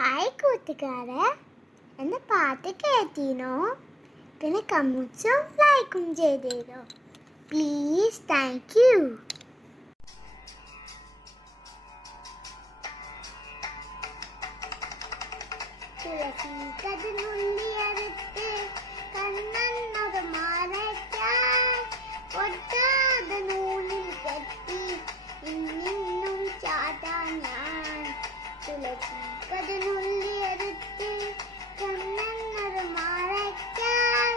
Hi കൂട്ടുകാരെ, എന്ന പാട്ട് കേട്ടീനോ? പിന്നെ കമ്മുച്ചും ലൈക്കും ചെയ്തേരോ പ്ലീസ്. Thank you. തുളസി കതിനുള്ളിയടുത്ത് കണ്ണന്നത് മാലയ്ക്കാൻ ഒട്ടാതെ നൂലിൽ കെട്ടി ഇന്നും ചാട്ടാൻ ഞാൻ. തുളസി കതിനുള്ളിയടുത്ത് കണ്ണന്നത് മാലയ്ക്കാൻ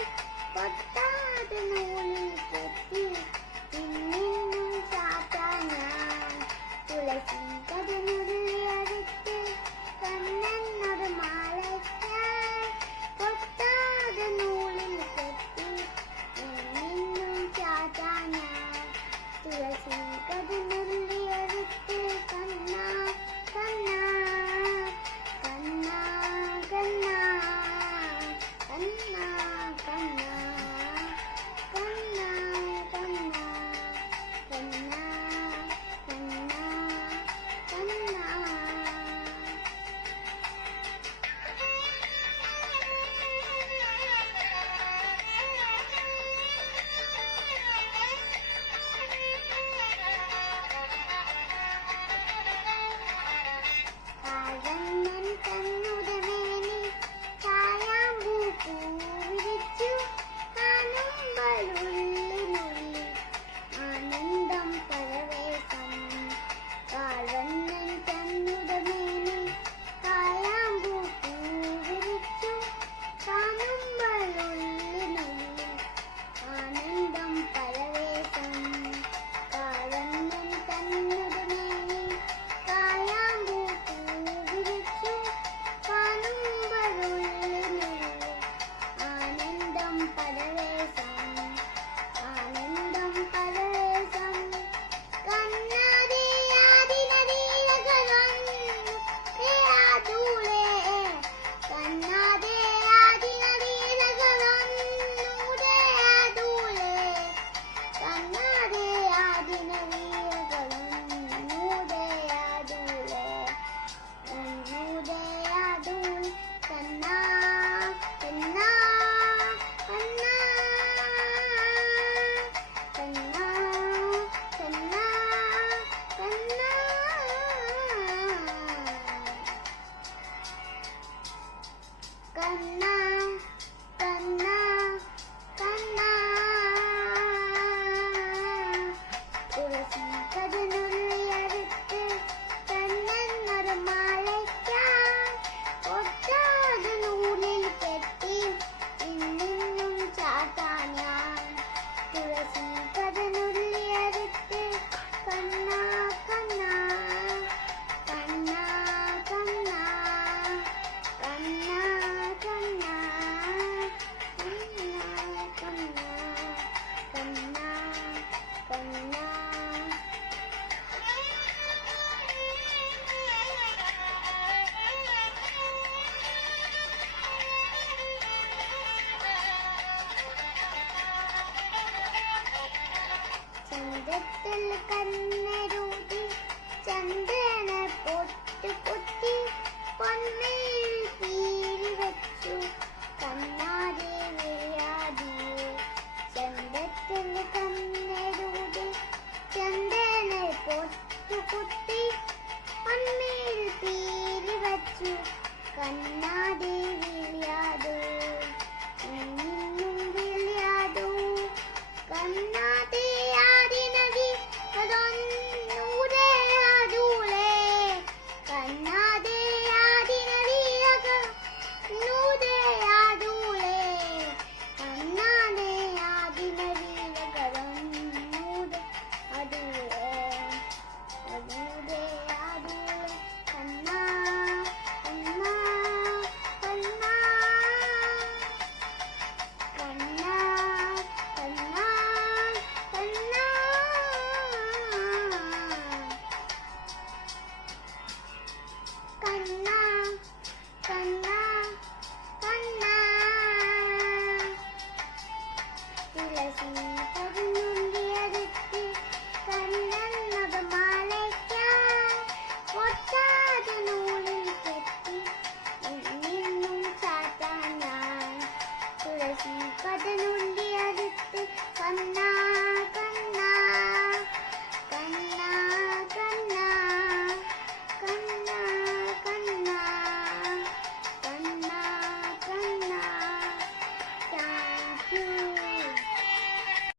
ഒട്ടാതെ നൂലിൽ കെട്ടി ഇന്നും ചാട്ടാൻ ഞാൻ. തുളസി കതിനുള്ളിയടുത്ത് കണ്ണന്നത് മാലയ്ക്കാൻ ഒട്ടാതെ നൂലിൽ കെട്ടി ഇന്നും ചാട്ടാൻ ഞാൻ. തുളസി കതിനുള്ളിയടുത്ത് കണ്ണാ കണ്ണാ കണ്ണാ കണ്ണാ കണ്ണാ കണ്ണാ കണ്ണാ കണ്ണാ കണ്ണാ കണ്ണാ കണ്ണാ. കാവണ്ണൻ കണ്ണുടമേനി കായാമ്പൂ പൂവിരിച്ചു കാണുമ്പോഴുള്ളിനുള്ളിൽ ആനന്ദം പരവേശം. കാവണ്ണൻ കണ്ണുടമേനി കായാമ്പൂ പൂവിരിച്ചു കാണുമ്പോഴുള്ളിനുള്ളിൽ ആനന്ദം പരവേശം. കാവണ്ണൻ കണ്ണുടമേനി കായാമ്പൂ പൂവിരിച്ചു കാണുമ്പോഴുള്ളിനുള്ളിൽ ആനന്ദം പരവേശം. ആനന്ദം പരവേശം. കണ്ണാതെ ആദിനദീലകളൊന്നു ദൂരെ. കണ്ണാതെ ആദിനദീലകളൊന്നൂടെ ദൂരെ. കണ്ണാതെ ആദിനദീലകളൊന്നൂടെ ദൂരെ. ഒന്നൂടെ ദൂരെ. കണ്ണാ കണ്ണാ കണ്ണാ കണ്ണാ കണ്ണാ കണ്ണാ. കണ്ണാ കണ്ണാ കണ്ണാ. തുളസി കതിനുള്ളിയടുത്ത് കണ്ണെന്നൊരു മാലയ്ക്കാൻ ഒട്ടാതെ നൂലിൽ കെട്ടി ഇന്നും ചാട്ടാൻ ഞാൻ. തുളസി കതിനുള്ളിയടുത്ത് കണ്ണാ കണ്ണാ കണ്ണാ കണ്ണാ കണ്ണാ കണ്ണാ കണ്ണാ കണ്ണാ കണ്ണാ. ചന്തത്തിൽ കണ്ണെഴുതി ചന്ദ്രന പൊട്ട് പൊട്ടി പൊന്മേൽ പീലി വെച്ചു കണ്ണാടി വിളയാടിയെ. ചന്തത്തിൽ കണ്ണെഴുതി ചന്ദ്രന പൊട്ട് പൊട്ടി പൊന്മേൽ പീലി വെച്ചു കണ്ണാടി